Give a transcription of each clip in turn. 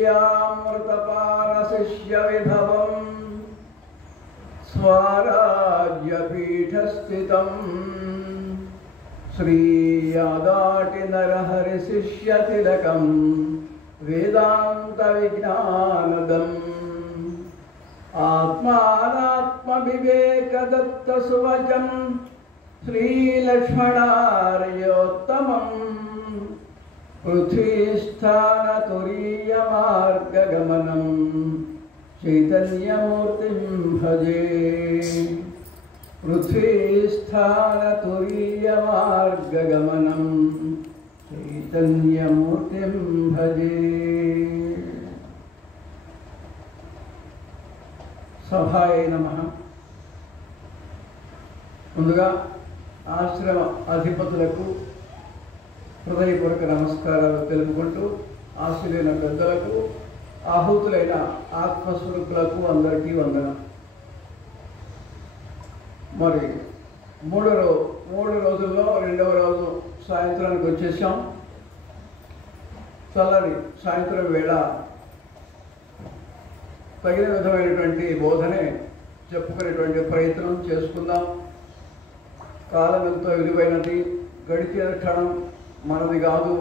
శ్రీయామృతపానశిష్యవిభవం స్వరాజ్యపీఠస్థితం శ్రీయాదాటి నరహరిశిష్యతిలకం వేదాంత విజ్ఞానదం ఆత్మానాత్మవివేకదత్త సువచం శ్రీలక్ష్మణార్యోత్తమం పృథ్వీస్థానతురీయమార్గగమనం చైతన్యమూర్తిం భజే పృథ్వీస్థానతురీయమార్గగమనం చైతన్యమూర్తిం భజే. సభాయ నమః. ముందుగా ఆశ్రమ అధిపతులకు హృదయపూర్వక నమస్కారాలు తెలుపుకుంటూ ఆశీలైన పెద్దలకు ఆహుతులైన ఆత్మస్వరూపులకు అందరికీ వందనం. మరి మూడు రోజుల్లో రెండవ రోజు సాయంత్రానికి వచ్చేసాం. చల్లని సాయంత్రం వేళ తగిన విధమైనటువంటి బోధనే చెప్పుకునేటువంటి ప్రయత్నం చేసుకుందాం. కాలం ఎంతో విలువైనది. గడిచిన క్షణం మనది కాదు.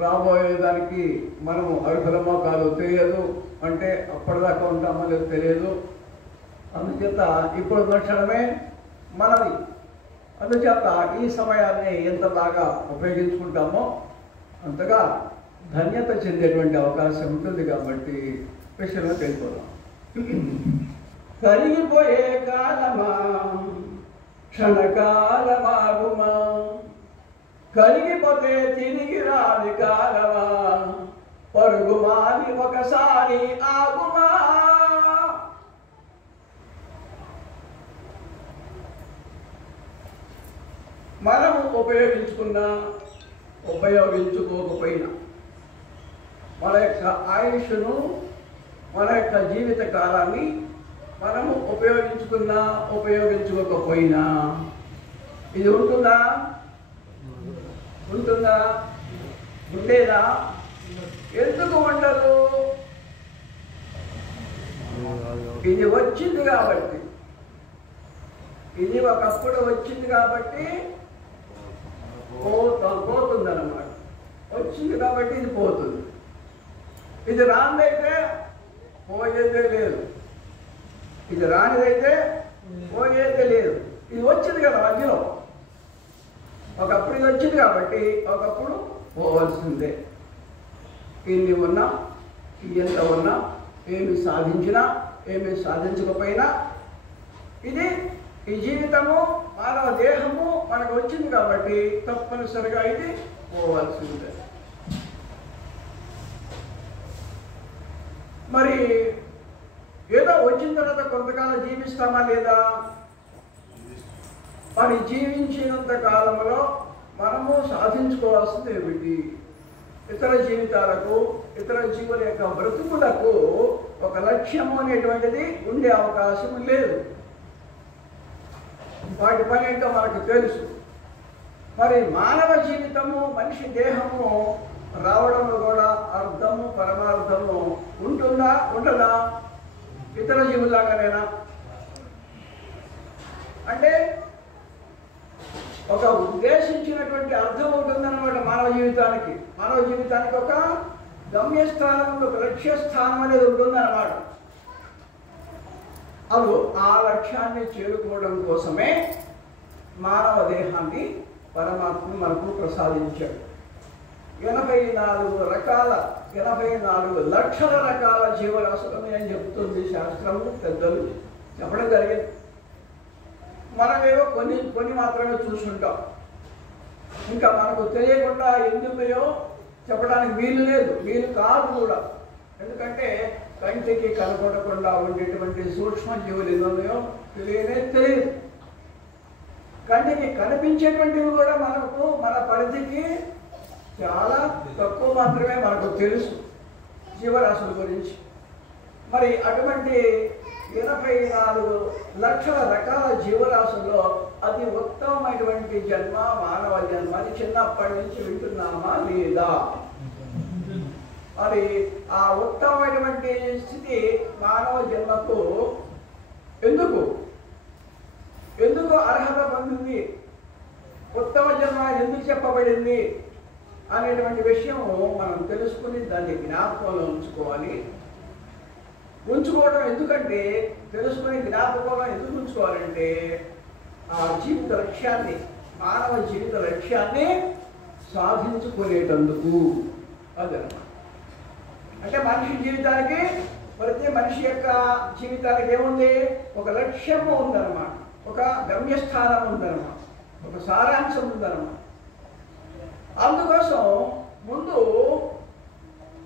రాబోయేదానికి మనము అర్హులమో కాదో తెలియదు. అంటే అప్పటిదాకా ఉంటామో లేదో తెలియదు. అందుచేత ఇప్పుడున్న క్షణమే మనది. అందుచేత ఈ సమయాన్ని ఎంత బాగా ఉపయోగించుకుంటామో అంతగా ధన్యత చెందేటువంటి అవకాశం ఉంటుంది. కాబట్టి విషయంలో తెలిపోదాం. కరిగిపోయే కాలమా క్షణకాలమాగుమా, కరిగిపోతే తిరిగి రాని కాలమా పరుగుమాని ఒకసారి ఆగుమా. మనము ఉపయోగించుకున్నా ఉపయోగించుకోకపోయినా మన యొక్క ఆయుష్ను మన యొక్క జీవిత కాలాన్ని మనము ఉపయోగించుకున్నా ఉపయోగించుకోకపోయినా ఇది ఉంటుందా? ఉండేదా? ఎందుకు ఉండదు? ఇది వచ్చింది కాబట్టి, ఇది ఒకప్పుడు వచ్చింది కాబట్టి పోతుంది అన్నమాట. వచ్చింది కాబట్టి ఇది పోతుంది. ఇది రానిదైతే పోయేదే లేదు. ఇది రానిదైతే పోయేదే లేదు. ఇది వచ్చింది కదా మధ్యలో. ఒకప్పుడు ఇది వచ్చింది కాబట్టి ఒకప్పుడు పోవాల్సిందే. ఇన్ని ఉన్నా ఎంత ఉన్నా, ఏమి సాధించినా ఏమి సాధించకపోయినా ఇది ఈ జీవితము మానవ దేహము మనకు వచ్చింది కాబట్టి తప్పనిసరిగా ఇది పోవాల్సిందే. మరి ఏదో వచ్చిన తర్వాత కొంతకాలం జీవిస్తామా లేదా? మరి జీవించినంత కాలంలో మనము సాధించుకోవాల్సింది ఏమిటి? ఇతర జీవితాలకు, ఇతర జీవుల యొక్క బ్రతుకులకు ఒక లక్ష్యము అనేటువంటిది ఉండే అవకాశం లేదు. వాటి పని ఏంటో మనకు తెలుసు. మరి మానవ జీవితము, మనిషి దేహము రావడంలో కూడా అర్థము పరమార్థము ఉంటుందా ఉండదా? ఇతర జీవులాగానేనా? అంటే ఒక ఉద్దేశించినటువంటి అర్థం ఉంటుందన్నమాట మానవ జీవితానికి. మానవ జీవితానికి ఒక గమ్యస్థానం, ఒక లక్ష్యస్థానం అనేది ఉంటుందన్నమాట. అవు ఆ లక్ష్యాన్ని చేరుకోవడం కోసమే మానవ దేహాన్ని పరమాత్మ మనకు ప్రసాదించాడు. 84 లక్షల రకాల జీవరాశులని అని చెప్తుంది శాస్త్రము, పెద్దలు చెప్పడం జరిగింది. మనమేవో కొన్ని మాత్రమే చూసుంటాం. ఇంకా మనకు తెలియకుండా ఎందుకుయో చెప్పడానికి వీలు కాదు కూడా. ఎందుకంటే కంటికి కనపడకుండా ఉండేటువంటి సూక్ష్మ జీవులు ఎన్నోన్నాయో తెలియదు. కంటికి కనిపించేటువంటివి కూడా మన పరిధికి చాలా తక్కువ మాత్రమే మనకు తెలుసు జీవరాశుల గురించి. మరి అటువంటి 84 లక్షల రకాల జీవరాశుల్లో అతి ఉత్తమమైనటువంటి జన్మ మానవ జన్మ అని చిన్నప్పటి నుంచి వింటున్నామా లేదా? మరి ఆ ఉత్తమమైనటువంటి స్థితి మానవ జన్మకు ఎందుకు అర్హత పొందింది, ఉత్తమ జన్మ ఎందుకు చెప్పబడింది అనేటువంటి విషయం మనం తెలుసుకుని దాన్ని జ్ఞాపకంలో ఉంచుకోవడం ఎందుకంటే తెలుసుకుని జ్ఞాపకంలో ఎందుకు ఉంచుకోవాలంటే ఆ జీవిత లక్ష్యాన్ని, మానవ జీవిత లక్ష్యాన్ని సాధించుకునేటందుకు. అదనమాట. అంటే మనిషి జీవితానికి, ప్రతి మనిషి యొక్క జీవితానికి ఏముంది, ఒక లక్ష్యము ఉందన్నమాట, ఒక గమ్యస్థానం ఉందన్నమాట, ఒక సారాంశం ఉందన్నమాట. అందుకోసం ముందు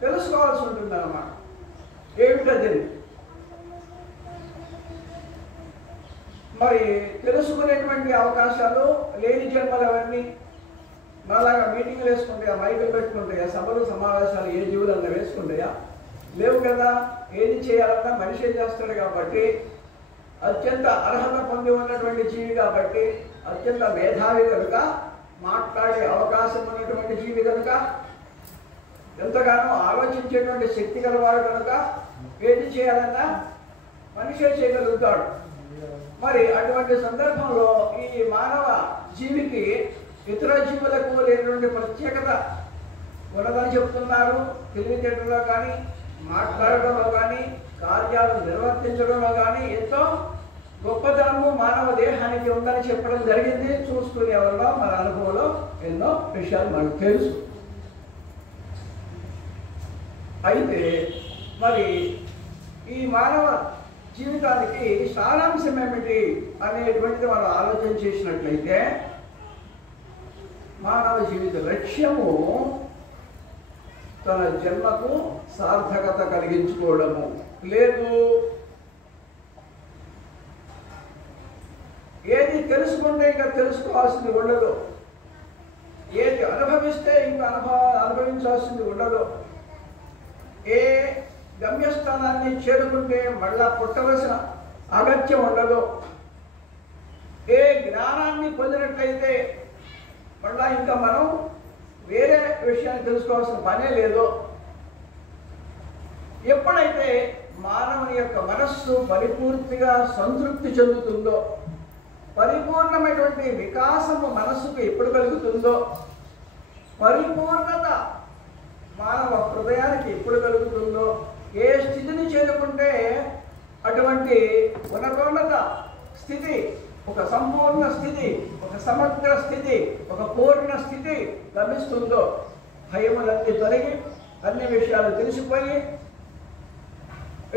తెలుసుకోవాల్సి ఉంటుందన్నమాట. ఏమిటది? మరి తెలుసుకునేటువంటి అవకాశాలు లేని జన్మలు అవన్నీ మనలాగా మీటింగ్లు వేసుకుంటాయా, మైకులు పెట్టుకుంటాయా, సభలు సమావేశాలు ఏ జీవులన్నా వేసుకుంటాయా? లేవు కదా. ఏది చేయాలన్నా మనిషి చేస్తాడు కాబట్టి, అత్యంత అర్హత పొంది ఉన్నటువంటి జీవి కాబట్టి, అత్యంత మేధావి కనుక, మాట్లాడే అవకాశం ఉన్నటువంటి జీవి కనుక, ఎంతగానో ఆలోచించేటువంటి శక్తి గలవాడు కనుక ఏది చేయాలన్నా మనిషే చేయగలుగుతాడు. మరి అటువంటి సందర్భంలో ఈ మానవ జీవికి ఇతర జీవులకు లేనటువంటి ప్రత్యేకత ఉన్నదని చెప్తున్నారు. తెలివితేటలో కానీ, మాట్లాడడంలో కానీ, కార్యాలు నిర్వర్తించడంలో కానీ ఎంతో గొప్పతనము మానవ దేహానికి ఉందని చెప్పడం జరిగింది. చూసుకునే వల్ల మన అనుభవంలో ఎన్నో విషయాలు మనకు తెలుసు. అయితే మరి ఈ మానవ జీవితానికి సారాంశం ఏమిటి అనేటువంటిది మనం ఆలోచన చేసినట్లయితే, మానవ జీవిత లక్ష్యము తన జన్మకు సార్థకత కలిగించుకోవడము. లేదు, ఏది తెలుసుకుంటే ఇంకా తెలుసుకోవాల్సింది ఉండదు, ఏది అనుభవిస్తే ఇంకా అనుభవించాల్సింది ఉండదు, ఏ గమ్యస్థానాన్ని చేరుకుంటే మళ్ళా పుట్టవలసిన అగత్యం ఉండదు, ఏ జ్ఞానాన్ని పొందినట్లయితే మళ్ళా ఇంకా మనం వేరే విషయాన్ని తెలుసుకోవాల్సిన పనే లేదు. ఎప్పుడైతే మానవుని యొక్క మనస్సు పరిపూర్తిగా సంతృప్తి చెందుతుందో, పరిపూర్ణమైనటువంటి వికాసము మనస్సుకు ఎప్పుడు కలుగుతుందో, పరిపూర్ణత మానవ హృదయానికి ఎప్పుడు కలుగుతుందో, ఏ స్థితిని చేరుకుంటే అటువంటి ఉన్నతోన్నత స్థితి, ఒక సంపూర్ణ స్థితి, ఒక సమగ్ర స్థితి, ఒక పూర్ణ స్థితి లభిస్తుందో, భయములన్నీ తొలగి అన్ని విషయాలు తెలిసిపోయి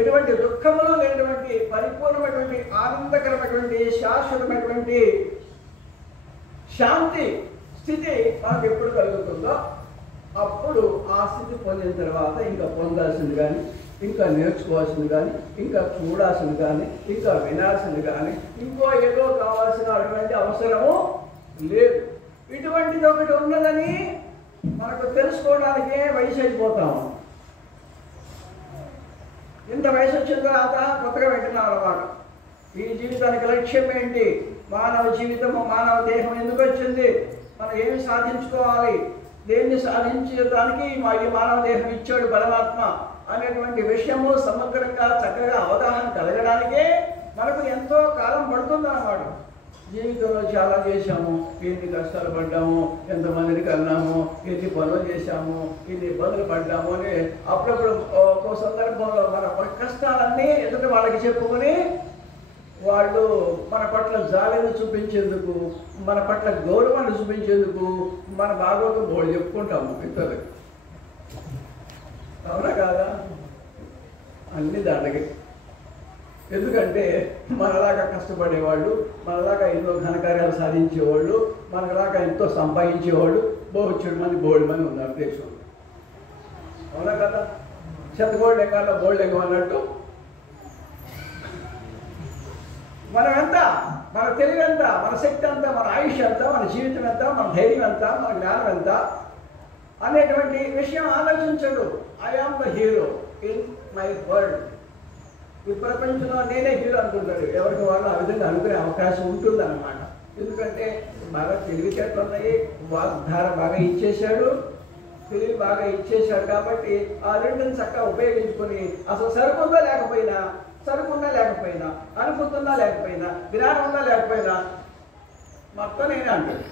ఎటువంటి దుఃఖములు లేనటువంటి పరిపూర్ణమైనటువంటి ఆనందకరమైనటువంటి శాశ్వతమైనటువంటి శాంతి స్థితి మనకు ఎప్పుడు కలుగుతుందో అప్పుడు ఆ స్థితి పొందిన తర్వాత ఇంకా పొందాల్సింది కానీ, ఇంకా నేర్చుకోవాల్సింది కానీ, ఇంకా చూడాల్సింది కానీ, ఇంకా వినాల్సింది కానీ, ఇంకో ఏదో కావాల్సిన అటువంటి అవసరము లేదు. ఇటువంటిది ఒకటి ఉన్నదని మనకు తెలుసుకోవడానికే వయసు అయిపోతాము. ఇంత వయసు వచ్చిన తర్వాత కొత్తగా వింటున్నాం అన్నమాట. ఈ జీవితానికి లక్ష్యం ఏంటి, మానవ జీవితము, మానవ దేహం ఎందుకు వచ్చింది, మనం ఏమి సాధించుకోవాలి, దేన్ని సాధించడానికి ఈ మానవ దేహం ఇచ్చాడు పరమాత్మ అనేటువంటి విషయము సమగ్రంగా చక్కగా అవగాహన కలగడానికే మనకు ఎంతో కాలం పడుతుంది అన్నమాట. జీవితంలో చాలా చేశాము, ఎన్ని కష్టాలు పడ్డాము, ఎంతమందిని కన్నాము, ఎన్ని పనులు చేశాము, ఎన్ని ఇబ్బందులు పడ్డాము అని అప్పుడప్పుడు ఒక సందర్భంలో మన కష్టాలన్నీ ఎదుటి వాళ్ళకి చెప్పుకొని వాళ్ళు మన పట్ల జాలిని చూపించేందుకు, మన పట్ల గౌరవాన్ని చూపించేందుకు మన భాగవతం బోళ్ళు చెప్పుకుంటాము ఇతరులకి. అవునా కాదా? అన్ని దాంట్లకి. ఎందుకంటే మనలాగా కష్టపడేవాళ్ళు, మనలాగా ఎన్నో ఘనకార్యాలు సాధించేవాళ్ళు, మనలాగా ఎంతో సంపాదించేవాళ్ళు బోచెడు మంది, బోల్డ్ మంది ఉన్నారు దేశంలో. అవునా కదా? శతకోళ్ళు ఎక్కాల బోల్డ్ ఎక్కం అన్నట్టు మనం ఎంత, మన తెలివి ఎంత, మన శక్తి ఎంత, మన ఆయుష్ ఎంత, మన జీవితం ఎంత, మన ధైర్యం ఎంత, మన జ్ఞానం ఎంత అనేటువంటి విషయం ఆలోచించడు. I am the hero in my world. ఈ ప్రపంచంలో నేనే హీరో అనుకుంటాడు. ఎవరికి వాళ్ళు ఆ విధంగా అనుకునే అవకాశం ఉంటుందన్నమాట. ఎందుకంటే బాగా తెలివితేటలు ఉన్నాయి, వాగ్ధార బాగా ఇచ్చేశాడు, తెలివి బాగా ఇచ్చేశాడు కాబట్టి ఆ రెండుని చక్కగా ఉపయోగించుకొని అసలు సరుకుందా లేకపోయినా అనుకుంటుందా లేకపోయినా జ్ఞానం ఉందా లేకపోయినా మొత్తం నేనే అంటాడు.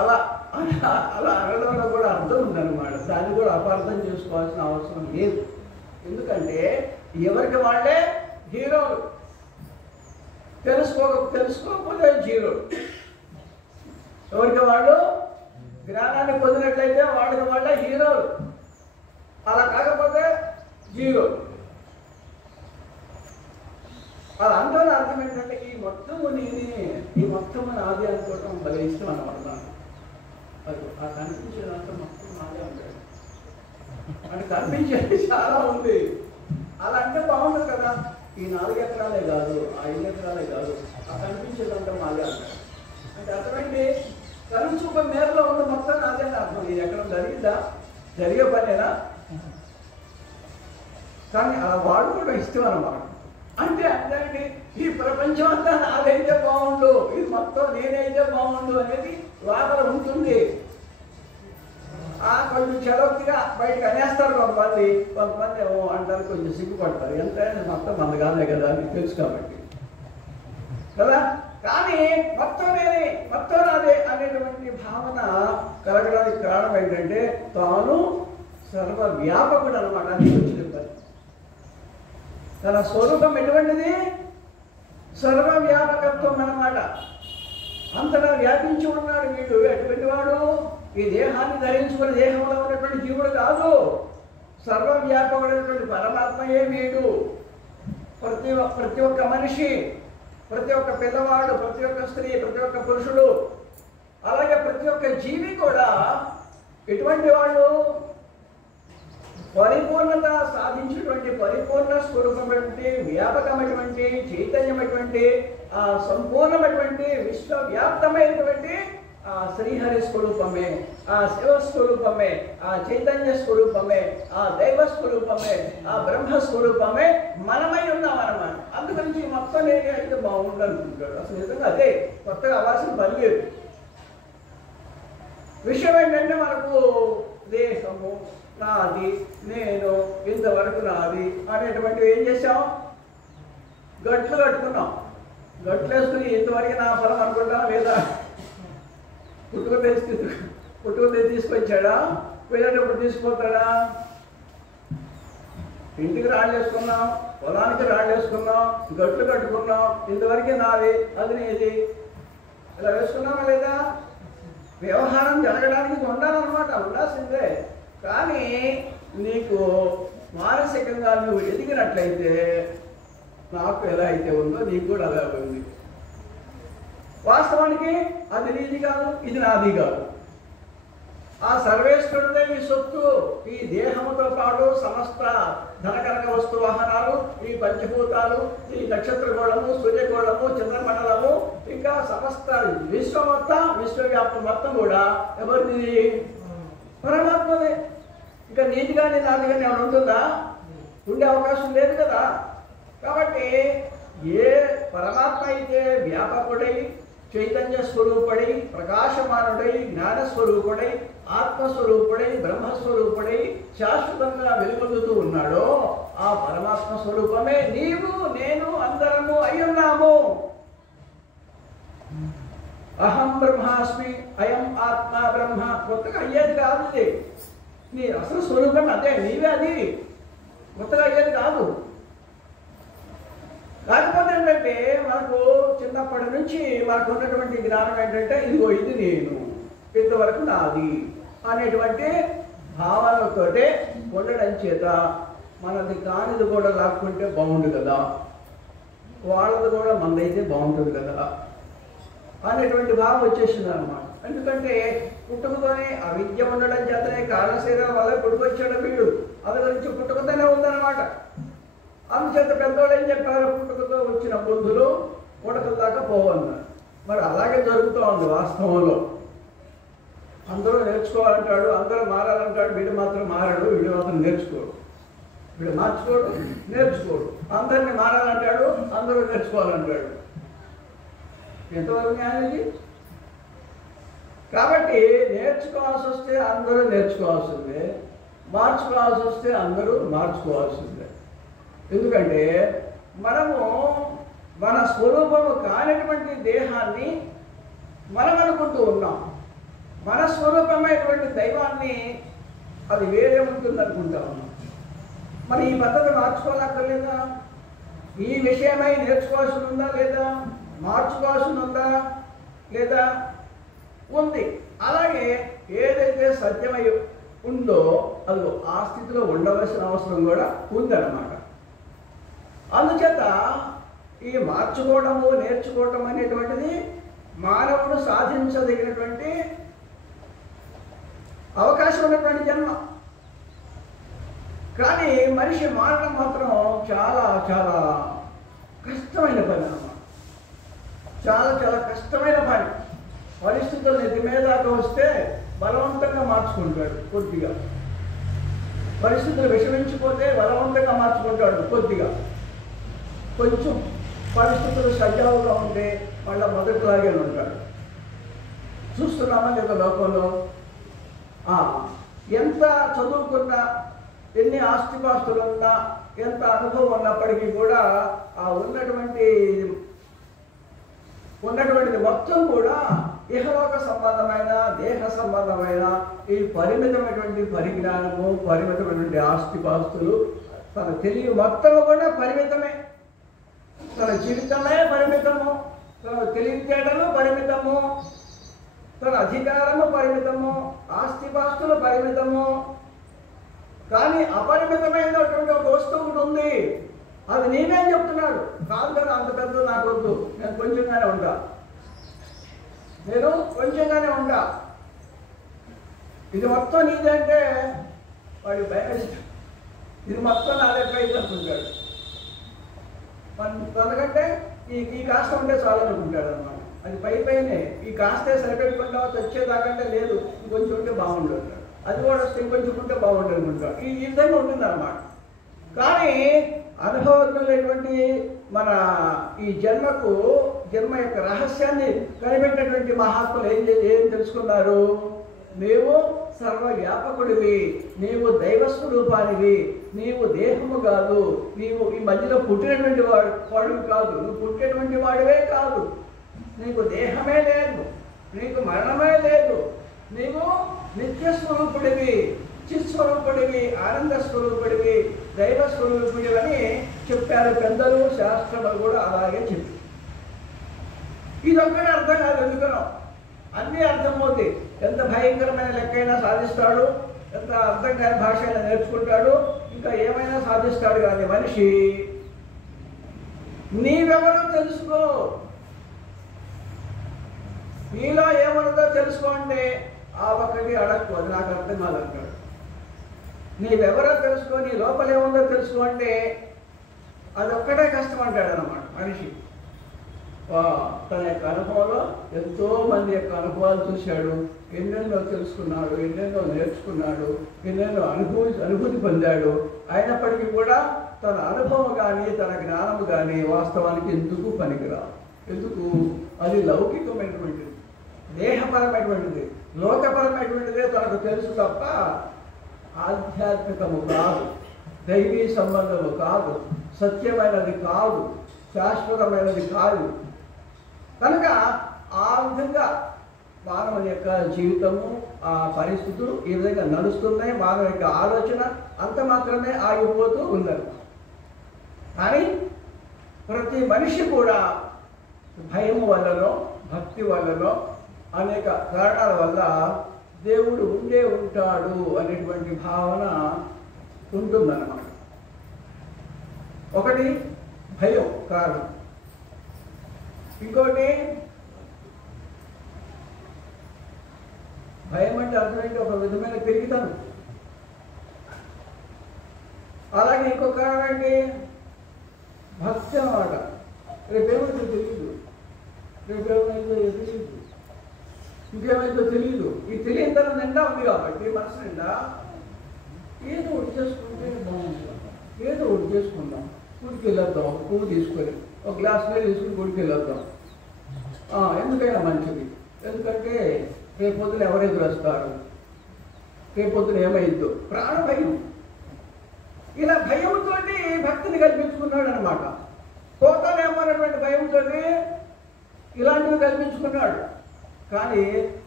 అలా అలా అనడంలో కూడా అర్థం ఉందన్నమాట. దాన్ని కూడా అపార్థం చేసుకోవాల్సిన అవసరం లేదు. ఎందుకంటే ఎవరికి వాళ్ళే హీరోలు, తెలుసుకోకపోతే జీరోలు. ఎవరికి వాళ్ళు జ్ఞానాన్ని పొందినట్లయితే వాళ్ళకి వాళ్ళే హీరోలు, అలా కాకపోతే జీరో. అది అందరూ అర్థం ఏంటంటే ఈ మొత్తము నాది అనుకోవటం భలే ఇష్టం అన్నమాట. అది ఆ కనిపించేదంతా మొత్తం నాదే ఉంటాడు అంటే కనిపించేది చాలా ఉంది. అలా అంటే బాగుంటుంది కదా. ఈ 4 ఎకరాలే కాదు, 5 ఎకరాలే కాదు, ఆ కనిపించేదంతా మాదే అంటాడు. అంటే అటువంటి కనుచూప మేరలో ఉన్న మొత్తం నాదే అర్థం. ఇది ఎక్కడ జరిగే పనేనా? కానీ అలా వాడుకోవడం ఇష్టం అన్నమాట. అంటే అంటే ఈ ప్రపంచం అంతా నాదైతే బాగుండు, ఇది మొత్తం నేనైతే బాగుండు అనేది లోపల ఉంటుంది. కొంచెం చలోక్తిగా బయటకు అనేస్తారు కొంతమంది ఏమో అంటారు, కొంచెం సిగ్గుపడతారు. ఎంతైనా మొత్తం మంది కాదే కదా అని తెలుసు కాబట్టి కదా. కానీ మొత్తం నాదే అనేటువంటి భావన కలగడానికి కారణం ఏంటంటే తాను సర్వవ్యాపకుడు అనమాట. అని చెప్పారు. తన స్వరూపం ఎటువంటిది? సర్వవ్యాపకత్వం అన్నమాట. అంతటా వ్యాపించి ఉన్నాడు వీడు. ఎటువంటి వాడు? ఈ దేహాన్ని ధరించుకుని దేహంలో ఉన్నటువంటి జీవుడు కాదు, సర్వవ్యాపకుడైనటువంటి పరమాత్మయే వీడు. ప్రతి ఒక్క మనిషి, ప్రతి ఒక్క పిల్లవాడు, ప్రతి ఒక్క స్త్రీ, ప్రతి ఒక్క పురుషుడు, అలాగే ప్రతి ఒక్క జీవి కూడా ఎటువంటి వాళ్ళు? పరిపూర్ణత సాధించినటువంటి పరిపూర్ణ స్వరూపమైనటువంటి వ్యాపకమైనటువంటి చైతన్యమైనటువంటి ఆ సంపూర్ణమైనటువంటి విశ్వవ్యాప్తమైనటువంటి ఆ శ్రీహరి స్వరూపమే, ఆ శివస్వరూపమే, ఆ చైతన్య స్వరూపమే, ఆ దైవ స్వరూపమే, ఆ బ్రహ్మ స్వరూపమే మనమై ఉన్నామన్నమాట. అందుగురించి మొత్తం నేనే అయితే బాగుండు అనుకుంటాడు. అసలు నిజంగా అదే, కొత్తగా అవ్వాల్సిన పని లేదు. విషయం ఏంటంటే మనకు దేహము నాది, నేను, ఇంతవరకు నాది అనేటువంటివి ఏం చేసాం? గట్లు కట్టుకున్నాం. గట్లు వేసుకుని ఇంతవరకు నా ఫలం అనుకుంటాం లేదా? పుట్టుకొని తీసుకొచ్చాడా? వెళ్ళేటప్పుడు తీసుకుపోతాడా? ఇంటికి రాళ్ళు వేసుకున్నాం, పొలానికి రాళ్ళు వేసుకున్నాం, గట్లు కట్టుకున్నాం, ఇంతవరకే నాది, అది నీది, ఇలా వేసుకున్నామా లేదా? వ్యవహారం జరగడానికి ఉండాలన్నమాట, ఉండాల్సిందే. కానీ నీకు మానసికంగా నువ్వు ఎదిగినట్లయితే నాకు ఎలా అయితే ఉందో నీకు కూడా అలా ఉంది. వాస్తవానికి అది నీది కాదు, ఇది నాది కాదు. ఆ సర్వేశ్వరుడే ఈ సొత్తు. ఈ దేహముతో పాటు సమస్త ధనకనక వస్తు వాహనాలు, ఈ పంచభూతాలు, ఈ నక్షత్రగోళము, సూర్యగోళము, చంద్రమండలము, ఇంకా సమస్త విశ్వ మొత్తం, విశ్వవ్యాప్తం మొత్తం కూడా ఎవరిది? పరమాత్మదే. ఇంకా నీది కానీ నాది కానీ ఏమైనా ఉంటుందా? ఉండే అవకాశం లేదు కదా. కాబట్టి ఏ పరమాత్మ అయితే వ్యాపకుడై, చైతన్య స్వరూపుడై, ప్రకాశమానుడై, జ్ఞానస్వరూపుడై, ఆత్మస్వరూపుడై, బ్రహ్మస్వరూపుడై శాశ్వతంగా వెలుగొందుతూ ఉన్నాడో ఆ పరమాత్మ స్వరూపమే నీవు, నేను, అందరము అయ్యున్నాము. అహం బ్రహ్మాస్మి, అయం ఆత్మ బ్రహ్మ. కొత్తగా అయ్యేది కాదు ఇది. నీ అసలు స్వరూపం అదే, నీవే అది. కొత్తగా అయ్యేది కాదు. కాకపోతే ఏంటంటే మనకు చిన్నప్పటి నుంచి మనకు ఉన్నటువంటి జ్ఞానం ఏంటంటే ఇదిగో ఇది నేను, ఇంతవరకు నాది అనేటువంటి భావనతోటే ఉండడం చేత మనది కానిది కూడా లాక్కుంటే బాగుండు కదా, వాళ్ళది కూడా మనదైతే బాగుంటుంది కదా అనేటువంటి భావం వచ్చేసింది అనమాట. ఎందుకంటే పుట్టుకతోనే అవిద్య ఉండడం చేతనే కారణశరీరం వల్ల పుట్టుకొచ్చాడు వీడు. అది గురించి పుట్టుకతోనే ఉందన్నమాట. అందుచేత పెద్దవాళ్ళు ఏం చెప్పారు? పుట్టుకతో వచ్చిన బుద్ధులు పుడకల దాకా పోవన్నారు. మరి అలాగే జరుగుతూ ఉంది వాస్తవంలో. అందరూ నేర్చుకోవాలంటాడు, అందరూ మారాలంటాడు, వీడు మాత్రం మారాడు, వీడు మాత్రం నేర్చుకోడు. వీడు మార్చుకోడు, నేర్చుకోడు. అందరినీ మారాలంటాడు, అందరూ నేర్చుకోవాలంటాడు. ఎంతవరకు న్యాయం ఇది? కాబట్టి నేర్చుకోవాల్సి వస్తే అందరూ నేర్చుకోవాల్సిందే, మార్చుకోవాల్సి వస్తే అందరూ మార్చుకోవాల్సిందే. ఎందుకంటే మనము మన స్వరూపము కానిటువంటి దేహాన్ని మనం అనుకుంటూ ఉన్నాం. మన స్వరూపమైనటువంటి దైవాన్ని అది వేరే ఉంటుంది అనుకుంటా ఉన్నాం. మరి ఈ పద్ధతి మార్చుకోవాలక్కర్లేదా? ఈ విషయమై నేర్చుకోవాల్సి ఉందా లేదా? మార్చుకోవాల్సి ఉందా లేదా? ఉంది. అలాగే ఏదైతే సత్యమై ఉందో అది ఆ స్థితిలో ఉండవలసిన అవసరం కూడా ఉందన్నమాట. అందుచేత ఈ మార్చుకోవడము నేర్చుకోవటం అనేటువంటిది మానవుడు సాధించదగినటువంటి అవకాశం ఉన్నటువంటి జన్మ. కానీ మనిషి మారడం మాత్రం చాలా చాలా కష్టమైన పని అన్నమాట. చాలా చాలా కష్టమైన పని. పరిస్థితులు నెత్తి మీద వస్తే బలవంతంగా మార్చుకుంటాడు కొద్దిగా, పరిస్థితులు విషమించిపోతే బలవంతంగా మార్చుకుంటాడు కొద్దిగా, కొంచెం పరిస్థితులు సజావుగా ఉంటే మళ్ళీ మొదటిలాగే ఉంటాడు. చూస్తున్నామా లేదా లోకంలో? ఎంత చదువుకున్నా, ఎన్ని ఆస్తిపాస్తులున్నా, ఎంత అనుభవం ఉన్నప్పటికీ కూడా ఆ ఉన్నటువంటిది మొత్తం కూడా ఇహలోక సంబంధమైన దేహ సంబంధమైన ఈ పరిమితమైనటువంటి పరిజ్ఞానము, పరిమితమైనటువంటి ఆస్తిపాస్తులు, తన తెలివి మొత్తం కూడా పరిమితమే. తన జీవితమే పరిమితము, తన తెలివితేటలు పరిమితము, తన అధికారము పరిమితము, ఆస్తిపాస్తులు పరిమితము. కానీ అపరిమితమైనటువంటి ఒక వస్తువు కూడా ఉంది. అది నేనేం చెప్తున్నాడు కాదు కదా, అంత పెద్ద నాకు వద్దు, నేను కొంచెంగానే ఉంటా, నేను కొంచెంగానే ఉంటా, ఇది మొత్తం నీదంటే వాడి భయం. ఇది మొత్తం నా దగ్గర అయితే అనుకుంటాడు. తనకంటే ఈ కాస్త ఉంటే చాలు అనుకుంటాడు అన్నమాట. అది పైనే ఈ కాస్తే సరిపెట్టుకుంటా వచ్చేదాకంటే లేదు, ఇంకొంచెం ఉంటే బాగుండు అంటాడు. అది కూడా వస్తే ఇంకొంచెం ఉంటే బాగుంటుంది అనుకుంటాడు. ఈ విధంగా ఉంటుంది అన్నమాట. కానీ అనుభవజ్ఞులైనటువంటి మన ఈ జన్మ యొక్క రహస్యాన్ని కనిపెట్టినటువంటి మహాత్ములు ఏం తెలుసుకున్నారు? నీవు సర్వవ్యాపకుడివి, నీవు దైవస్వరూపానివి, నీవు దేహము కాదు, నీవు ఈ మధ్యలో పుట్టినటువంటి వాడివి కాదు, నువ్వు పుట్టినటువంటి వాడివే కాదు, నీకు దేహమే లేదు, నీకు మరణమే లేదు, నీవు నిత్యస్వరూపుడివి, చిత్స్వరూపుడివి, ఆనంద స్వరూపుడివి, దైవ స్వరూపుడివి అని చెప్పారు పెద్దలు. శాస్త్రములు కూడా అలాగే చెప్పి ఇదొక్కడే అర్థం కాదు. ఎందుకనో అన్నీ అర్థమవుతాయి. ఎంత భయంకరమైన లెక్కైనా సాధిస్తాడు, ఎంత అర్థం కాని భాష అయినా నేర్చుకుంటాడు, ఇంకా ఏమైనా సాధిస్తాడు. కానీ మనిషి నీవెవరో తెలుసుకో, నీలో ఏమన్నదో తెలుసుకోండి, ఆ ఒక్కటి అడక్కు, అది నాకు అర్థం కాదంటాడు. నీవెవరో తెలుసుకో, నీ లోపల ఏముందో తెలుసుకోండి, అదొక్కటే కష్టం అంటాడు అన్నమాట మనిషి. తన యొక్క అనుభవంలో ఎంతో మంది యొక్క అనుభవాలు చూశాడు, ఎన్నెన్నో తెలుసుకున్నాడు, ఎన్నెన్నో నేర్చుకున్నాడు, ఎన్నెన్నో అనుభూతి పొందాడు. అయినప్పటికీ కూడా తన అనుభవం కానీ తన జ్ఞానము కానీ వాస్తవానికి ఎందుకు పనికిరావు. ఎందుకు? అది లౌకికమైనటువంటిది, దేహపరమైనటువంటిది, లోకపరమైనటువంటిదే తనకు తెలుసు తప్ప ఆధ్యాత్మికము కాదు, దైవీ సంబంధము కాదు, సత్యమైనది కాదు, శాశ్వతమైనది కాదు. కనుక ఆ విధంగా మానవుని యొక్క జీవితము, ఆ పరిస్థితులు ఈ విధంగా నడుస్తున్నాయి. మానవ యొక్క ఆలోచన అంత మాత్రమే ఆగిపోతూ ఉన్నారు. కానీ ప్రతి మనిషి కూడా భయము వల్లనో భక్తి వల్లనో అనేక కారణాల వల్ల దేవుడు ఉంటాడు అనేటువంటి భావన ఉంటుందన్నమాట. ఒకటి భయం కారణం, ఇంకోటి భయం అంటే అర్థమైతే ఒక విధమైన పెరిగితనం. అలాగే ఇంకో కారణం ఏంటి? భక్తి అన్నమాట. రేపేమైతే తెలియదు, రేపేమైతే తెలియదు, ఇంకేమైతే తెలియదు. ఈ తెలియతనం నిండా ఉంది కాబట్టి మనసు నిండా ఏదో ఒకటి చేసుకుంటే బాగుంది, ఏదో ఒకటి చేసుకుందాం, గుడికి వెళ్ళొద్దాం, ఒక పువ్వు తీసుకొని ఒక గ్లాస్ నీళ్ళు తీసుకుని గుడికి వెళ్ళొద్దాం, ఎందుకైనా మంచిది. ఎందుకంటే రేపొద్దున ఎవరు ఎదురొస్తారు, రేపొద్దున ఏమైద్దో, ప్రాణ భయం. ఇలా భయంతో భక్తిని కల్పించుకున్నాడు అనమాట. పోతానేమో అనేటువంటి భయంతో ఇలాంటివి కల్పించుకున్నాడు. కానీ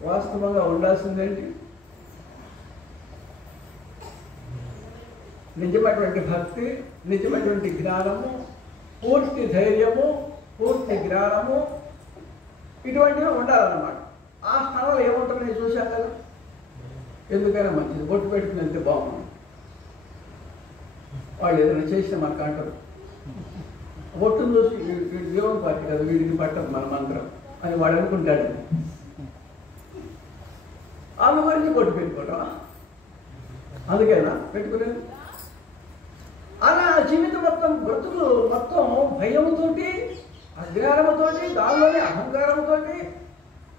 వాస్తవంగా ఉండాల్సిందేంటి? నిజమైనటువంటి భక్తి, నిజమైనటువంటి జ్ఞానము, పూర్తి ధైర్యము, పూర్తి జ్ఞానము, ఇటువంటివి ఉండాలన్నమాట. ఆ స్థానంలో ఏముంటుందో నేను చూశాను కదా. ఎందుకైనా మంచిది, బొట్టు పెట్టుకుని వెళ్తే బాగుంది. వాళ్ళు ఏదైనా చేస్తే మనకు అంటారు, బొట్టును చూసి వీడి దేవుని పార్టీ కదా, వీడికి పట్టదు మన మంత్రం అని వాడు అనుకుంటాడు. అందుగురించి బొట్టు పెట్టుకోవడం, అందుకేనా పెట్టుకునేది? అలా జీవితం మొత్తం, బ్రతుకు మొత్తం భయముతోటి, అజ్ఞానముతోటి, దానిలోనే అహంకారంతోటి,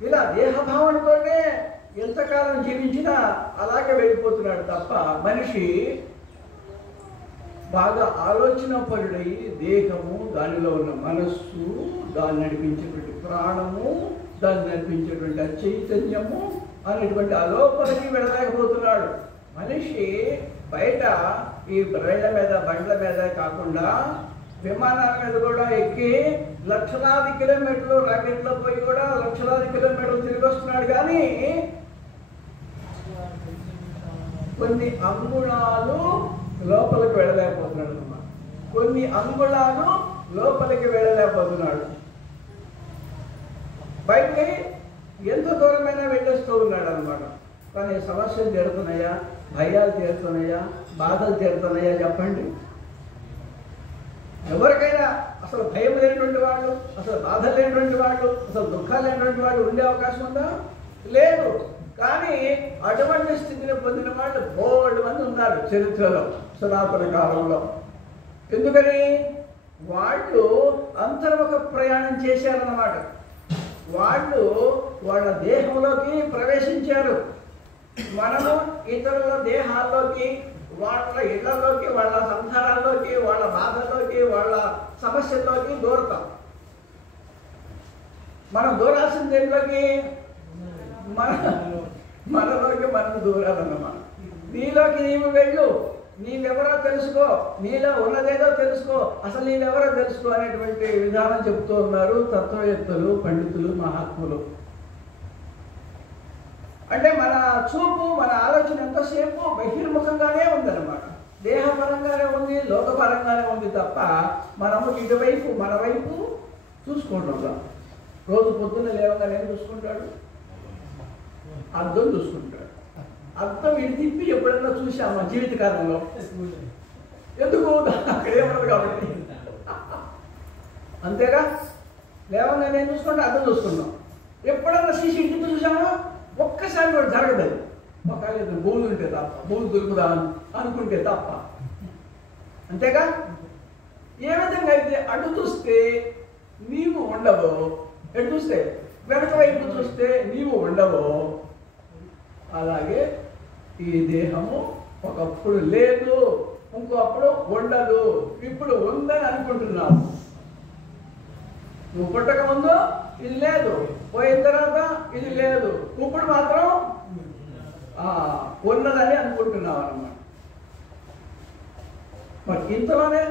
ఇలా దేహభావనతోనే ఎంతకాలం జీవించినా అలాగే వెళ్ళిపోతున్నాడు తప్ప మనిషి బాగా ఆలోచన పరుడై దేహము, దానిలో ఉన్న మనస్సు, దాన్ని నడిపించేటువంటి ప్రాణము, దాన్ని నడిపించేటువంటి చైతన్యము అనేటువంటి అలోపలికి వెళ్ళలేకపోతున్నాడు. మనిషి బయట ఈ రైళ్ల మీద, బండ్ల మీద కాకుండా విమానాల మీద కూడా ఎక్కి లక్షలాది కిలోమీటర్లు, రాకెట్లో పోయి కూడా లక్షలాది కిలోమీటర్లు తిరిగి వస్తున్నాడు. కానీ కొన్ని అంగుళాలు లోపలికి వెళ్ళలేకపోతున్నాడు అన్నమాట. కొన్ని అంగుళాలు లోపలికి వెళ్ళలేకపోతున్నాడు. బయటికి ఎంత దూరమైనా వెళ్ళేస్తూ ఉన్నాడు అనమాట. కానీ సమస్యలు తీరుతున్నాయా, భయాలు తీరుతున్నాయా, బాధలు తీరుతున్నాయా చెప్పండి? ఎవరికైనా అసలు భయం లేనటువంటి వాళ్ళు, అసలు బాధ లేనటువంటి వాళ్ళు, అసలు దుఃఖాలు లేనటువంటి వాళ్ళు ఉండే అవకాశం ఉందా? లేదు. కానీ అటువంటి స్థితిని పొందిన వాళ్ళు బోల్డ్ మంది ఉన్నారు చరిత్రలో, సనాతన కాలంలో. ఎందుకని? వాళ్ళు అంతర్ముఖ ప్రయాణం చేశారన్నమాట. వాళ్ళు వాళ్ళ దేహంలోకి ప్రవేశించారు. మనము ఇతరుల దేహాల్లోకి, వాళ్ళ ఇళ్లలోకి, వాళ్ళ సంసారాల్లోకి, వాళ్ళ బాధల్లోకి, వాళ్ళ సమస్యల్లోకి దూరతాం. మనం దూరాల్సిన దేంట్లోకి? మనలోకి మనం దూరాలన్నమాట. నీలోకి నీవు వెళ్ళు, నీవెవరో తెలుసుకో, నీలో ఉన్నదేదో తెలుసుకో, అసలు నీవెవరో తెలుసుకో అనేటువంటి విధానం చెప్తూ ఉన్నారు తత్వవేత్తలు, పండితులు, మహాత్ములు. అంటే మన చూపు, మన ఆలోచన ఎంతసేపు బహిర్ముఖంగానే ఉందన్నమాట. దేహపరంగానే ఉంది, లోకపరంగానే ఉంది తప్ప మనము ఇటువైపు, మన వైపు చూసుకుంటున్నాం. రోజు పొద్దున్న లేవగానే ఏం చూసుకుంటాడు? అర్థం చూసుకుంటాడు. అర్థం ఇది తిప్పి ఎప్పుడైనా చూసామా జీవితకాలంలో? ఎందుకు? అక్కడే ఉండదు కాబట్టి. అంతేగా, లేవగానే ఏం చూసుకుంటే అర్థం చూసుకున్నాం. ఎప్పుడన్నా సీసీ ఇంటికి చూసామా? ఒక్కసారి కూడా జరగదు. ఒకవేళ భూములు ఉంటే తప్ప, భూములు దొరుకుదా అనుకుంటే తప్ప. అంతేగా? ఏ విధంగా అయితే అటు చూస్తే నీవు ఉండవో, ఎటు చూస్తే వెనక వైపు చూస్తే నీవు ఉండవో, అలాగే ఈ దేహము ఒకప్పుడు లేదు, ఇంకొప్పుడు ఉండదు. ఇప్పుడు ఉందని అనుకుంటున్నావు. నువ్వు పుట్టక ముందు ఇది లేదు, పోయిన తర్వాత ఇది లేదు, ఇప్పుడు మాత్రం ఉన్నదని అనుకుంటున్నావు అన్నమాట. మరి ఇంతలోనే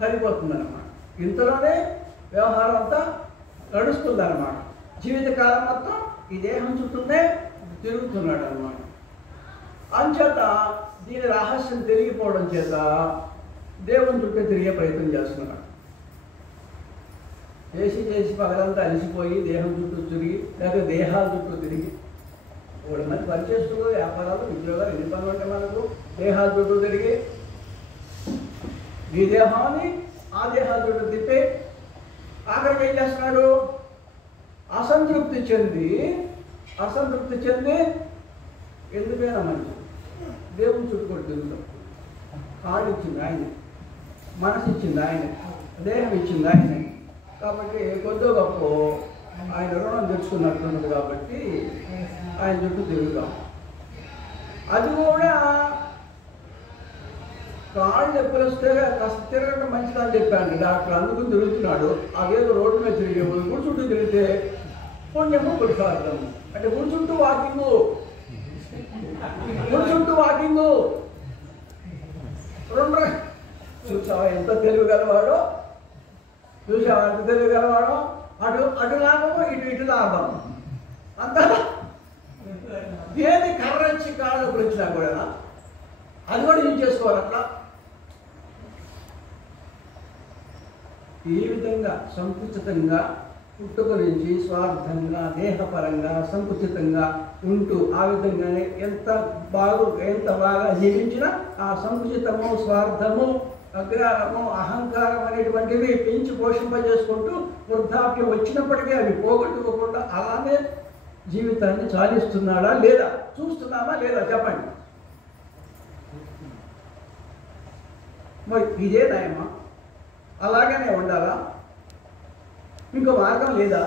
సరిపోతుంది అన్నమాట. ఇంతలోనే వ్యవహారం అంతా నడుస్తుంది అన్నమాట. జీవితకాలం మొత్తం ఈ దేహం చుట్టూనే తిరుగుతున్నాడు అన్నమాట. అంచేత దీని రహస్యం తెలియకపోవడం చేత దేవుని చుట్టూ తిరిగే ప్రయత్నం చేస్తున్నాడు. చేసి పగలంతా అలసిపోయి దేహం చుట్టూ తిరిగి, లేకపోతే దేహాల చుట్టూ తిరిగి, మూడు మంది పనిచేస్తున్నారు, వ్యాపారాలు, ఉద్యోగాలు, ఎన్ని పనులు ఉంటాయి మనకు. దేహాల చుట్టూ తిరిగి ఈ దేహాన్ని ఆ దేహాల చుట్టూ తిప్పి ఆఖరికి ఏం చేస్తున్నాడు? అసంతృప్తి చెంది ఎందుకైనా మంచి దేవుని చుట్టుకొని తిరుగుతాం. కాళ్ళు ఇచ్చింది ఆయన, మనసు ఇచ్చింది ఆయన, దేహం ఇచ్చింది ఆయన. కాబట్టి కొద్దో గొప్ప ఆయన రుణం తెచ్చుకున్నట్లున్నది కాబట్టి ఆయన చుట్టూ తిరుగుతాం. అది కూడా కాళ్ళు ఎప్పుడు వస్తే కాస్త తిరగడం మంచిదని చెప్పాను డాక్టర్. అందుకు తిరుగుతున్నాడు. అదేదో రోడ్డు మీద తిరిగే కూడా చుట్టూ తిరిగితే పుణ్యము పురుషార్థము. అంటే కూర్చుంటూ వాకింగు, రెండు చూసావా ఎంత తెలివి గలవాడో, అటు లాభము ఇటు లాభము. అంతా ఏది కర్రొచ్చి కాళ్ళ గురించినా కూడా అది కూడా యూజ్ చేసుకోవాలి. అట్లా ఈ విధంగా సంకుచితంగా పుట్టుక నుంచి స్వార్థంగా దేహపరంగా సంకుచితంగా ఉంటూ ఆ విధంగానే ఎంత బాగా జీవించినా ఆ సంకుచితము స్వార్థము అజ్ఞానము అహంకారం అనేటువంటివి పెంచి పోషింపజేసుకుంటూ వృద్ధాప్యం వచ్చినప్పటికీ అవి పోగొట్టుకోకుండా అలానే జీవితాన్ని చాలిస్తున్నాడా లేదా, చూస్తున్నామా లేదా చెప్పండి. మరి ఇదే నయమా? అలాగనే ఉండాలా? ఇంకో మార్గం లేదా?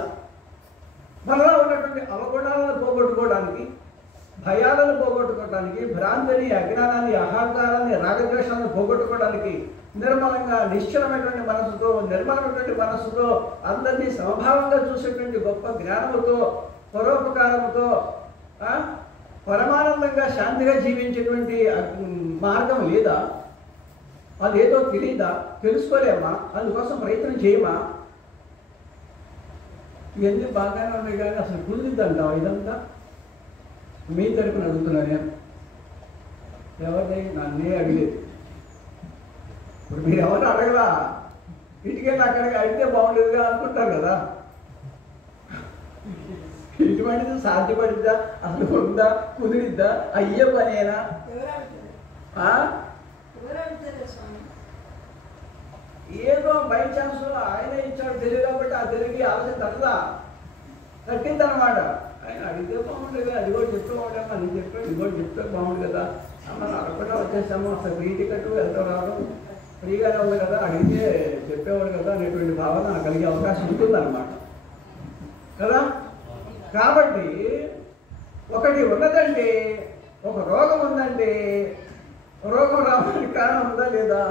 మనలో ఉన్నటువంటి అవగుణాలను పోగొట్టుకోవడానికి, భయాలను పోగొట్టుకోవడానికి, భ్రాంతిని అజ్ఞానాన్ని అహంకారాన్ని రాగద్వేషాలను పోగొట్టుకోవడానికి నిర్మలంగా నిశ్చలమైనటువంటి మనసుతో అందరినీ సమభావంగా చూసేటువంటి గొప్ప జ్ఞానముతో పరోపకారముతో పరమానందంగా శాంతిగా జీవించేటువంటి మార్గం లేదా? అదేదో తెలియదా? తెలుసుకోలేమా? అందుకోసం ప్రయత్నం చేయమా? ఇవన్నీ బాగానే ఉన్నాయి కానీ అసలు కుదిరిద్దంటావా ఇదంతా? మీ తరపున అడుగుతున్నా నేను, ఎవరిని నన్నే అడిగేది. ఇప్పుడు మీరు ఎవరు అడగరా? ఇటుకెళ్ళి అక్కడికి అడిగితే బాగుండేదిగా అనుకుంటారు కదా. ఇటువంటిది సాధ్యపడిద్దా? అసలు ఉందా? కుదిరిద్దా? అయ్యే పనేనా? ఏదో బై ఛాన్స్ ఆయన ఇచ్చాడు తెలియదు కాబట్టి ఆ తెలివి ఆలోచన తట్టిందనమాట. ఆయన అడిగితే బాగుండేది, అది కూడా చెప్తూ బాగుండేమో, అది చెప్పాడు ఇది కూడా చెప్తే బాగుండు కదా, మనం అడగకుండా వచ్చేసాము, అసలు ఫ్రీ టికెట్ వెళ్తూ రావడం ఫ్రీగానే ఉంది కదా, అడిగితే చెప్పేవాడు కదా అనేటువంటి భావన కలిగే అవకాశం ఉంటుందన్నమాట కదా. కాబట్టి ఒకటి ఉన్నదండి, ఒక రోగం ఉందండి, రోగం రావడానికి కారణం ఉందా లేదా?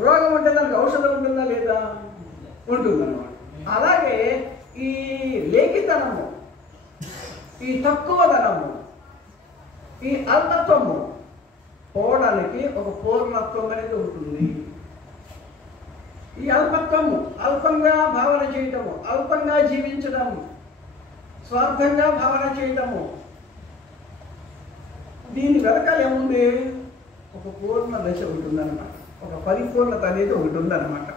రోగం ఉంటే దానికి ఔషధం ఉంటుందా లేదా? ఉంటుందన్నమాట. అలాగే ఈ లేఖితనము, ఈ తక్కువదనము, ఈ అల్పత్వము పోవడానికి ఒక పూర్ణత్వం అనేది ఉంటుంది. ఈ అల్పత్వము, అల్పంగా భావన చేయటము, అల్పంగా జీవించడము, స్వార్థంగా భావన చేయటము, దీని వెనకాల ఏముంది? ఒక పూర్ణ దశ ఉంటుందన్నమాట, ఒక పరిపూర్ణత అనేది ఒకటి ఉందన్నమాట.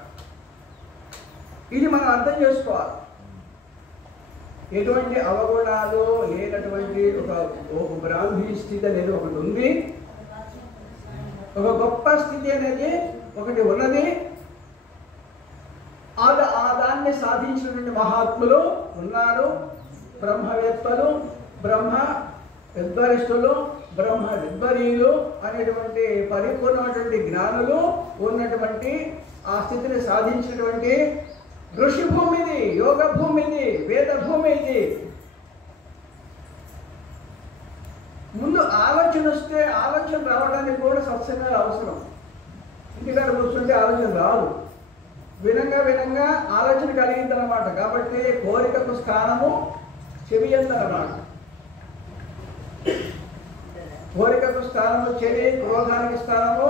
ఇది మనం అర్థం చేసుకోవాలి. ఎటువంటి అవగుణాలు లేనటువంటి ఒక బ్రాహ్మీ స్థితి అనేది ఒకటి ఉంది, ఒక గొప్ప స్థితి అనేది ఒకటి ఉన్నది. దాన్ని సాధించినటువంటి మహాత్ములు ఉన్నారు, బ్రహ్మవేత్తలు, బ్రహ్మ విద్వరిష్ఠులు, బ్రహ్మ విద్వరీయులు అనేటువంటి పరిపూర్ణమైనటువంటి జ్ఞానులు ఉన్నటువంటి ఆ స్థితిని సాధించినటువంటి ఋషి భూమి ఇది, యోగ భూమి ఇది, వేద భూమి ఇది. ముందు ఆలోచన వస్తే ఆలోచన రావడానికి కూడా సత్సంగాలు అవసరం. ఇంటికాడ కూర్చుంటే ఆలోచన రాదు, వినంగా ఆలోచన కలిగిందన్నమాట. కాబట్టి కోరికకు స్థానము చెవి ఎందన్నమాట. కోరికకు స్థానము చెవి, క్రోధానికి స్థానము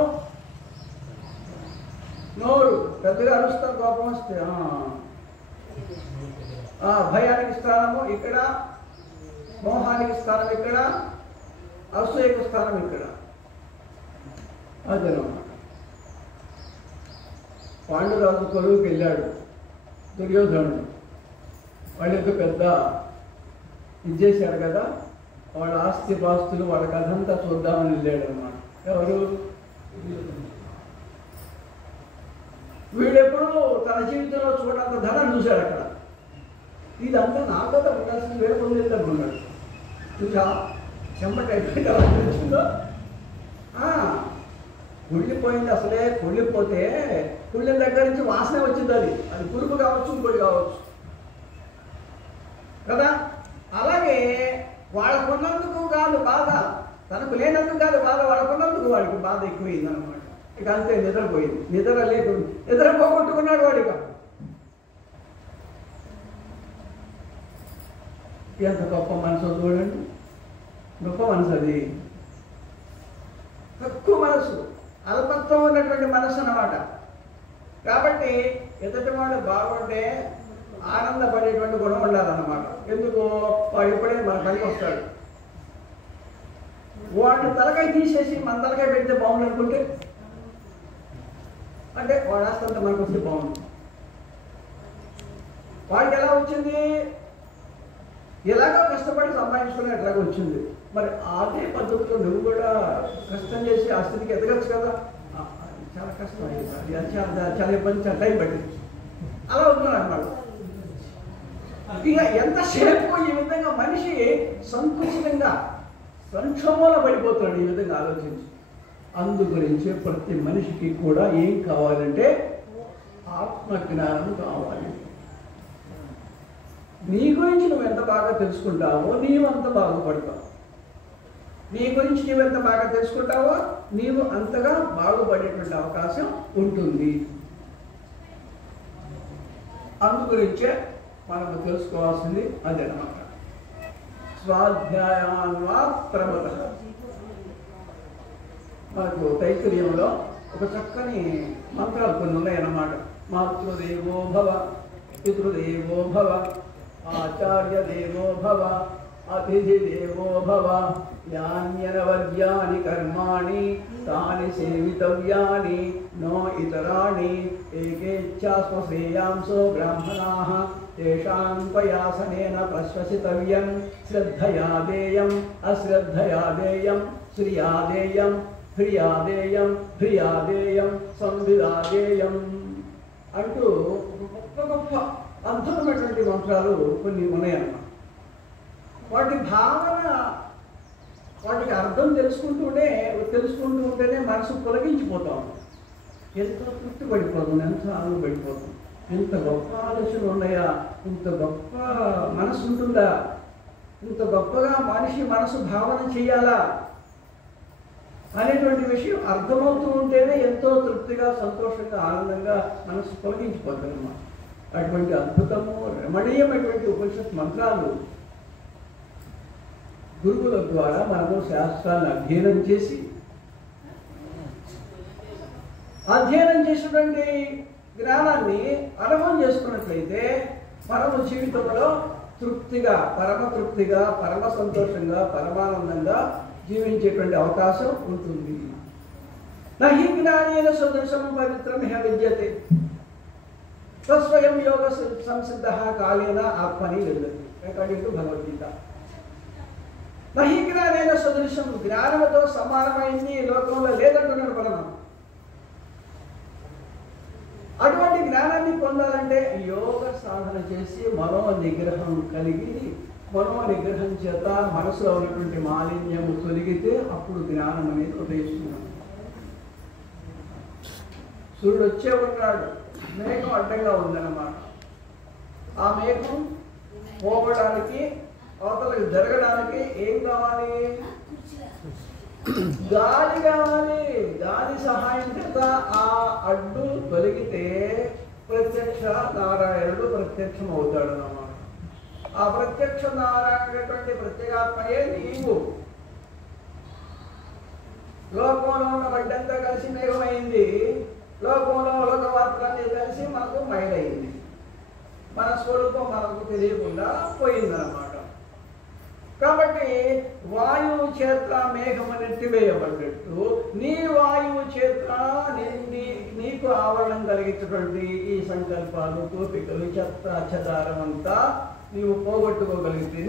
నోరు, పెద్దగా అరుస్తారు కోపం వస్తే. భయానికి స్థానము ఇక్కడ, మోహానికి స్థానం ఇక్కడ, అసూయకు స్థానం ఇక్కడ. అదనమాట. పాండురాజు కొలువుకి వెళ్ళాడు దుర్యోధనుడు. వాళ్ళకి పెద్ద ఇది చేశారు కదా, వాళ్ళ ఆస్తి పాస్తులు వాళ్ళ కథంతా చూద్దామని వెళ్ళాడు అనమాట. ఎవరు? వీడెప్పుడు తన జీవితంలో చూడంత ధనం చూశాడు అక్కడ. ఇదంతా నా కథ ఉండాల్సింది వేరే పొందేద్దనుకున్నాడు. చూసా చెంబటైపోయిందో కుళ్ళిపోయింది. అసలే కుళ్ళిపోతే కుళ్ళిన దగ్గర నుంచి వాసన వచ్చింది. అది పురుగు కావచ్చు, ఇంకోటి కావచ్చు కదా. అలాగే వాళ్ళకున్నందుకు కాదు బాధ, తనకు లేనందుకు కాదు బాధ, వాళ్ళకున్నందుకు వాడికి బాధ ఎక్కువైంది అనమాట. ఇక అంతే, నిద్రపోయింది. నిద్ర పోగొట్టుకున్నాడు వాడిక. ఎంత గొప్ప మనసు చూడండి, గొప్ప మనసు అది. తక్కువ మనసు, అల్పత్వం ఉన్నటువంటి మనసు అన్నమాట. కాబట్టి ఎదుటివాడు బాగుంటే ఆనందపడేటువంటి గుణం ఉండాలన్నమాట. ఎందుకు? వాడు ఎప్పుడే మన కలిగి వస్తాడు. వాడు తలకాయ తీసేసి మన తలకాయ పెడితే బాగుంది అనుకుంటే, అంటే వాడు ఆస్తంతా మనకు వస్తే బాగుంది. వాడికి ఎలా వచ్చింది? ఎలాగో కష్టపడి సంపాదించుకుని ఎట్లాగో వచ్చింది. మరి అదే పద్ధతిలో నువ్వు కూడా కష్టం చేసి ఆ స్థితికి ఎదగచ్చు కదా. చాలా కష్టం అయింది, చాలా ఇబ్బంది, చాలా టైం పట్టింది. అలా ఉన్నాడు అన్నమాట. ఇక ఎంతసేపు ఈ విధంగా మనిషి సంకుచితంగా సంక్షోభంలో పడిపోతాడు ఈ విధంగా ఆలోచించి. అందు గురించి ప్రతి మనిషికి కూడా ఏం కావాలంటే ఆత్మజ్ఞానం కావాలి. నీ గురించి నువ్వు ఎంత బాగా తెలుసుకుంటావో నీవు అంత బాగుపడతావు. నీ గురించి నువ్వు ఎంత బాగా తెలుసుకుంటావో నీవు అంతగా బాగుపడేటువంటి అవకాశం ఉంటుంది. అందు గురించే మనము తెలుసుకోవాల్సింది అదేనమాట. స్వాధ్యాయాన్వా ప్రమద. మనకు తైత్తరీయంలో ఒక చక్కని మంత్రాలు కొన్ని ఉన్నాయన్నమాట. మాతృదేవో భవ, పితృదేవో భవ, ఆచార్య దేవో భవ, అతిథి దేవో భవ, యాన్యనవద్యాని కర్మాణి తాని సేవితవ్యాని నో ఇతరాణి ఏకేచ్ఛాస్వ శ్రేయాంసో బ్రాహ్మణాః తేషాం పయాసనేన ప్రశ్వసితవ్యం శ్రద్ధయాదేయం అశ్రద్ధయాదేయం శ్రియాదేయం హ్రియాదేయం హ్రియాదేయం సంవిదాదేయం అంటూ గొప్ప గొప్ప అద్భుతమైనటువంటి మంత్రాలు కొన్ని ఉన్నాయన్నమాట. వాటి భావన, వాటికి అర్థం తెలుసుకుంటూ ఉంటేనే మనసు తొలగించిపోతాం. ఎంతో తృప్తి పడిపోతాం, ఎంత ఆనంద పడిపోతాం. ఇంత గొప్ప ఆలోచనలు ఉన్నాయా, ఇంత గొప్ప మనసు ఉంటుందా, ఇంత గొప్పగా మనిషి మనసు భావన చేయాలా అనేటువంటి విషయం అర్థమవుతూ ఉంటేనే ఎంతో తృప్తిగా, సంతోషంగా, ఆనందంగా మనసు తొలగించిపోతుంది అన్నమాట. అటువంటి అద్భుతము, రమణీయమైనటువంటి ఉపనిషత్ మంత్రాలు గురువుల ద్వారా మనము శాస్త్రాన్ని అధ్యయనం చేసినటువంటి జ్ఞానాన్ని అనుభవం చేసుకున్నట్లయితే మనము జీవితంలో తృప్తిగా, పరమ తృప్తిగా, పరమ సంతోషంగా, పరమానందంగా జీవించేటువంటి అవకాశం ఉంటుంది. నహి జ్ఞానేన సదృశం పవిత్రం ఇహ విద్యతే తస్వయం యోగ సంసిద్ధ కాలేన ఆత్మని విందతి. According to Bhagavad Gita. నహి జ్ఞానేన సదృశం, జ్ఞానముతో సమానమైంది లోకంలో లేదంటున్నాడు పరమాత్మ. అటువంటి జ్ఞానాన్ని పొందాలంటే యోగ సాధన చేసి మనో నిగ్రహం కలిగి, మనో నిగ్రహం చేత మనసులో ఉన్నటువంటి మాలిన్యము తొలగితే అప్పుడు జ్ఞానం అనేది ఉదయిస్తున్నాం. సూర్యుడు వచ్చే ఉన్నాడు, మేఘం అడ్డంగా ఉందన్నమాట. ఆ మేఘం పోవడానికి, అవతలకి జరగడానికి ఏం కావాలి? గాలి కావాలి. గాలి సహాయం చేత ఆ అడ్డు తొలగితే ప్రత్యక్ష నారాయణుడు ప్రత్యక్షం అవుతాడు అన్నమాట. ఆ ప్రత్యక్ష నారాయణటువంటి ప్రత్యేగాత్మయే నీవు. లోకంలో ఉన్న గడ్డంతా కలిసి మేఘమైంది, లోకంలో లోకవార్తలన్నీ కలిసి మనకు మైలైంది. మన స్వరూపం మనకు తెలియకుండా పోయిందన్నమాట. కాబట్టి వాయువు చేత మేఘము నెట్టివేయబడ్డట్టు నీ వాయువు చేత నీకు ఆవరణం కలిగించినటువంటి ఈ సంకల్పాలు, కోపికలు, చెత్త చెదారం అంతా నీవు పోగొట్టుకోగలిగితే